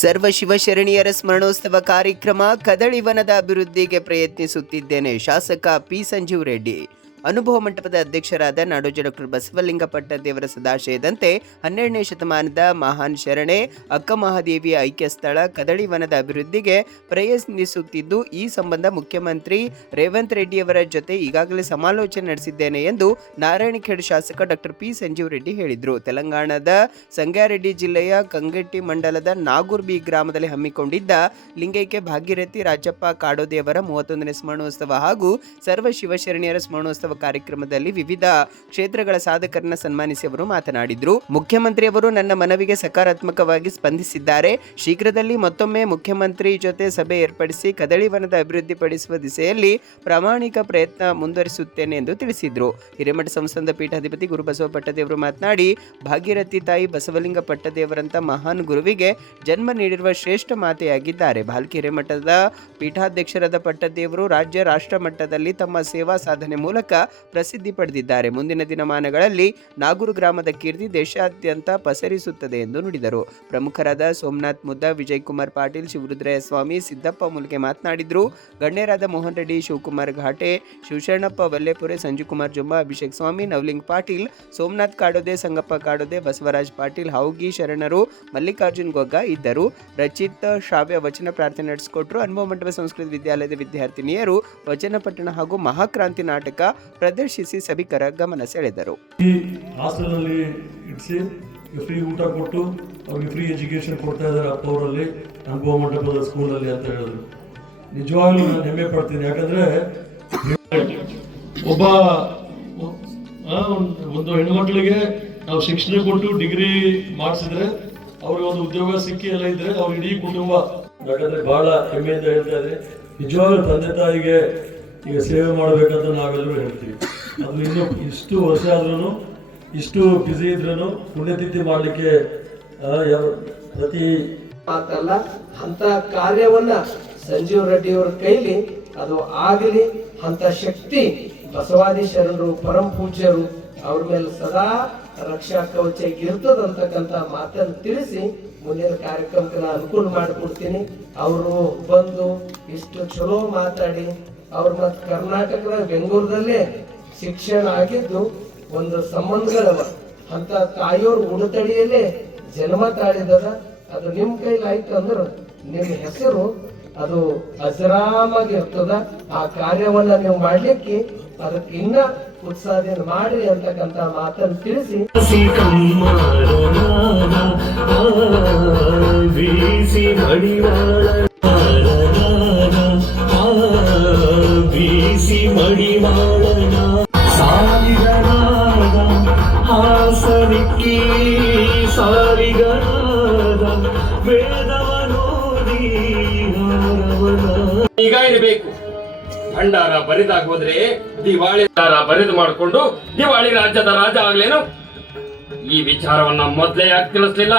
ಸರ್ವ ಶಿವಶರಣೀಯರ ಸ್ಮರಣೋತ್ಸವ ಕಾರ್ಯಕ್ರಮ ಕದಳಿವನದ ಅಭಿವೃದ್ಧಿಗೆ ಪ್ರಯತ್ನಿಸುತ್ತಿದ್ದೇನೆ. ಶಾಸಕ ಪಿ ಸಂಜೀವ್ ರೆಡ್ಡಿ. ಅನುಭವ ಮಂಟಪದ ಅಧ್ಯಕ್ಷರಾದ ನಾಡೋಜ ಡಾಕ್ಟರ್ ಬಸವಲಿಂಗ ಪಟ್ಟದೇವರ ಸದಾಶಯದಂತೆ 12ನೇ ಶತಮಾನದ ಮಹಾನ್ ಶರಣೆ ಅಕ್ಕ ಮಹಾದೇವಿಯ ಐಕ್ಯ ಸ್ಥಳ ಕದಳಿವನದ ಅಭಿವೃದ್ಧಿಗೆ ಪ್ರಯತ್ನಿಸುತ್ತಿದ್ದು, ಈ ಸಂಬಂಧ ಮುಖ್ಯಮಂತ್ರಿ ರೇವಂತ್ ರೆಡ್ಡಿಯವರ ಜೊತೆ ಈಗಾಗಲೇ ಸಮಾಲೋಚನೆ ನಡೆಸಿದ್ದೇನೆ ಎಂದು ನಾರಾಯಣಖೇಡ್ ಶಾಸಕ ಡಾಕ್ಟರ್ ಪಿ ಸಂಜೀವ್ ರೆಡ್ಡಿ ಹೇಳಿದರು. ತೆಲಂಗಾಣದ ಸಂಗಾರೆಡ್ಡಿ ಜಿಲ್ಲೆಯ ಕಂಗೆಟ್ಟಿ ಮಂಡಲದ ನಾಗೂರ್ ಬಿ ಗ್ರಾಮದಲ್ಲಿ ಹಮ್ಮಿಕೊಂಡಿದ್ದ ಲಿಂಗೈಕ್ಯ ಭಾಗೀರಥಿ ರಾಜಪ್ಪ ಕಾಡೋದೇವರ 31ನೇ ಸ್ಮರಣೋತ್ಸವ ಹಾಗೂ ಸರ್ವ ಶಿವಶರಣೀಯರ ಸ್ಮರಣೋತ್ಸವ ಕಾರ್ಯಕ್ರಮದಲ್ಲಿ ವಿವಿಧ ಕ್ಷೇತ್ರಗಳ ಸಾಧಕರನ್ನ ಸನ್ಮಾನಿಸಿ ಅವರು ಮಾತನಾಡಿದರು. ಮುಖ್ಯಮಂತ್ರಿಯವರು ನನ್ನ ಮನವಿಗೆ ಸಕಾರಾತ್ಮಕವಾಗಿ ಸ್ಪಂದಿಸಿದ್ದಾರೆ. ಶೀಘ್ರದಲ್ಲಿ ಮತ್ತೊಮ್ಮೆ ಮುಖ್ಯಮಂತ್ರಿ ಜೊತೆ ಸಭೆ ಏರ್ಪಡಿಸಿ ಕದಳಿವನದ ಅಭಿವೃದ್ಧಿಪಡಿಸುವ ದಿಸೆಯಲ್ಲಿ ಪ್ರಾಮಾಣಿಕ ಪ್ರಯತ್ನ ಮುಂದುವರಿಸುತ್ತೇನೆ ಎಂದು ತಿಳಿಸಿದರು. ಹಿರೇಮಠ ಸಂಸ್ಥಾನದ ಪೀಠಾಧಿಪತಿ ಗುರುಬಸವ ಪಟ್ಟದೇವರು ಮಾತನಾಡಿ, ಭಾಗೀರಥಿ ತಾಯಿ ಬಸವಲಿಂಗ ಪಟ್ಟದೇವರಂತ ಮಹಾನ್ ಗುರುವಿಗೆ ಜನ್ಮ ನೀಡಿರುವ ಶ್ರೇಷ್ಠ ಮಾತೆಯಾಗಿದ್ದಾರೆ. ಭಾಲ್ಕಿ ಹಿರೇಮಠದ ಪೀಠಾಧ್ಯಕ್ಷರಾದ ಪಟ್ಟದೇವರು ರಾಜ್ಯ ರಾಷ್ಟ್ರ ಮಟ್ಟದಲ್ಲಿ ತಮ್ಮ ಸೇವಾ ಸಾಧನೆ ಮೂಲಕ ಪ್ರಸಿದ್ಧಿ ಪಡೆದಿದ್ದಾರೆ. ಮುಂದಿನ ದಿನಮಾನಗಳಲ್ಲಿ ನಾಗೂರು ಗ್ರಾಮದ ಕೀರ್ತಿ ದೇಶಾದ್ಯಂತ ಪಸರಿಸುತ್ತದೆ ಎಂದು ನುಡಿದರು. ಪ್ರಮುಖರಾದ ಸೋಮನಾಥ್ ಮುದ್ದ, ವಿಜಯ್ ಕುಮಾರ್ ಪಾಟೀಲ್, ಶಿವರುದ್ರಯ್ಯ ಸ್ವಾಮಿ, ಸಿದ್ದಪ್ಪ ಮುಲ್ಕೆ ಮಾತನಾಡಿದರು. ಗಣ್ಯರಾದ ಮೋಹನ್ ರೆಡ್ಡಿ, ಶಿವಕುಮಾರ್ ಘಾಟೆ, ಶಿವಶರಣಪ್ಪ ವಲ್ಲೇಪುರೆ, ಸಂಜುಕುಮಾರ್ ಜುಮ್ಮ, ಅಭಿಷೇಕ್ ಸ್ವಾಮಿ, ನವಲಿಂಗ್ ಪಾಟೀಲ್, ಸೋಮನಾಥ್ ಕಾಡೋದೆ, ಸಂಗಪ್ಪ ಕಾಡೋದೆ, ಬಸವರಾಜ್ ಪಾಟೀಲ್, ಹೌಗಿ ಶರಣರು, ಮಲ್ಲಿಕಾರ್ಜುನ್ ಗೊಗ್ಗ ಇದ್ದರು. ರಚಿತ್ ಶ್ರಾವ್ಯ ವಚನ ಪ್ರಾರ್ಥನೆ ನಡೆಸಿಕೊಟ್ಟರು. ಅನುಭವ ಮಂಟಪ ಸಂಸ್ಕೃತ ವಿದ್ಯಾಲಯದ ವಿದ್ಯಾರ್ಥಿನಿಯರು ವಚನ ಪಠಣ ಹಾಗೂ ಮಹಾಕ್ರಾಂತಿ ನಾಟಕ ಪ್ರದರ್ಶಿಸಿ ಸಭಿಕರ ಗಮನ ಸೆಳೆದರು. ಹಾಸ್ಟೆಲ್ನಲ್ಲಿ ಇಡಿಸಿ ಫ್ರೀ ಊಟ ಕೊಟ್ಟು ಅವ್ರಿಗೆ ಫ್ರೀ ಎಜುಕೇಶನ್ ಕೊಡ್ತಾ ಇದ್ದಾರೆ ಅಪ್ಪವರಲ್ಲಿ ಅನುಭವ ಮಂಟಪದ ಸ್ಕೂಲಲ್ಲಿ ಅಂತ ಹೇಳಿದ್ರು. ನಿಜವಾಗ್ಲೂ ನಾನು ಹೆಮ್ಮೆ ಪಡ್ತೀನಿ. ಯಾಕಂದ್ರೆ ಒಬ್ಬ ಒಂದು ಹೆಣ್ಮಕ್ಳಿಗೆ ನಾವು ಶಿಕ್ಷಣ ಕೊಟ್ಟು ಡಿಗ್ರಿ ಮಾಡಿಸಿದ್ರೆ ಅವ್ರಿಗೆ ಒಂದು ಉದ್ಯೋಗ ಸಿಕ್ಕಿ ಎಲ್ಲ ಇದ್ರೆ ಅವ್ರ ಇಡೀ ಕುಟುಂಬ, ಯಾಕಂದ್ರೆ ಬಹಳ ಹೆಮ್ಮೆಯಿಂದ ಹೇಳ್ತಾ ಇದ್ರೆ ನಿಜವಾಗ್ಲೂ ತಂದೆ ತಾಯಿಗೆ ಈಗ ಸೇವೆ ಮಾಡಬೇಕಂತ ನಾವೆಲ್ಲರೂ ಹೇಳ್ತೀವಿ. ಅದು ಇನ್ನು ಇಷ್ಟು ವರ್ಷ ಆದ್ರೂ ಇಷ್ಟು ಬ್ಯುಸಿ ಇದ್ರೂ ಪುಣ್ಯತಿಥಿ ಮಾಡಲಿಕ್ಕೆ ಪ್ರತಿ ಮಾತಲ್ಲ ಅಂತ ಕಾರ್ಯವನ್ನ ಸಂಜೀವ್ ರೆಡ್ಡಿ ಅವರ ಕೈಲಿ ಅದು ಆಗಲಿ ಅಂತ ಶಕ್ತಿ ಬಸವಾದಿ ಶರಣರು ಪರಂ ಪೂಜ್ಯರು ಅವ್ರ ಮೇಲೆ ಸದಾ ರಕ್ಷಾ ಕವಚ ಇರ್ತದಂತಕ್ಕಂಥ ಮಾತನ್ನು ತಿಳಿಸಿ ಮುಂದಿನ ಕಾರ್ಯಕ್ರಮಕ್ಕೆ ನಾನು ಅನುಕೂಲ ಮಾಡಿಕೊಡ್ತೀನಿ. ಅವರು ಬಂದು ಇಷ್ಟು ಚಲೋ ಮಾತಾಡಿ ಅವ್ರ ಮತ್ತು ಕರ್ನಾಟಕದ ಬೆಂಗಳೂರದಲ್ಲೇ ಶಿಕ್ಷಣ ಆಗಿದ್ದು ಒಂದು ಸಂಬಂಧಗಳವ ಅಂತ ತಾಯಿಯವ್ರ ಉಣತಡಿಯಲ್ಲೇ ಜನ್ಮ ತಾಳಿದದ. ಅದು ನಿಮ್ ಕೈಲಿ ಆಯ್ತು ಅಂದ್ರೆ ನಿಮ್ಮ ಹೆಸರು ಅದು ಅಜರಾಮಾಗಿ ಇರ್ತದ. ಆ ಕಾರ್ಯವನ್ನ ನೀವು ಮಾಡ್ಲಿಕ್ಕೆ ಅದಕ್ಕೆ ಇನ್ನ ಉತ್ಸಾಹದಿಂದ ಮಾಡ್ರಿ ಅಂತಕ್ಕಂಥ ಮಾತನ್ನು ತಿಳಿಸಿ ಈಗ ಇರಬೇಕು. ಭಂಡಾರ ಬರಿದಾಗ ಹೋದ್ರೆ ದಿವಾಳಿ ಬರಿದು ಮಾಡಿಕೊಂಡು ದಿವಾಳಿ ರಾಜ್ಯದ ರಾಜ ಆಗ್ಲೇನು? ಈ ವಿಚಾರವನ್ನ ಮೊದಲೇ ಯಾಕೆ ತಿಳಿಸ್ಲಿಲ್ಲ?